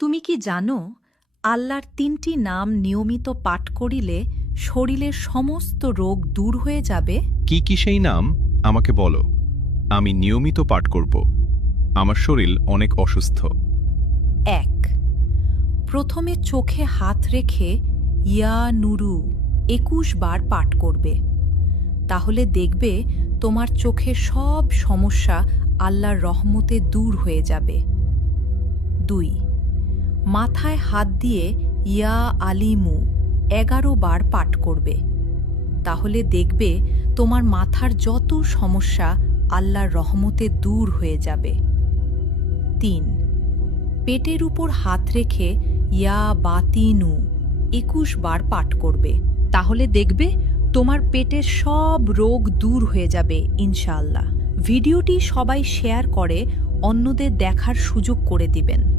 তুমি কি জানো, আল্লাহর ৩টি নাম নিয়মিত পাঠ করিলে শরীরের সমস্ত রোগ দূর হয়ে যাবে? কি কি সেই নাম আমাকে বলো। আমি নিয়মিত পাঠ করব। আমার শরীর অনেক অসুস্থ। ১। প্রথমে চোখে হাত রেখে ইয়া নুরু ২১ বার পাঠ করবে। তাহলে দেখবে তোমার চোখের সব সমস্যা আল্লাহর রহমতে দূর হয়ে যাবে। ২। মাথায় হাত দিয়ে ইয়া আলিমু ১১ বার পাঠ করবে। তাহলে দেখবে তোমার মাথার যত সমস্যা আল্লাহর রহমতে দূর হয়ে যাবে। ৩। পেটের উপর হাত রেখে ইয়া বাতিনু ২১ বার পাঠ করবে। তাহলে দেখবে তোমার পেটের সব রোগ দূর হয়ে যাবে ইনশাআল্লাহ। ভিডিওটি সবাই শেয়ার করে অন্যদের দেখার সুযোগ করে দিবেন।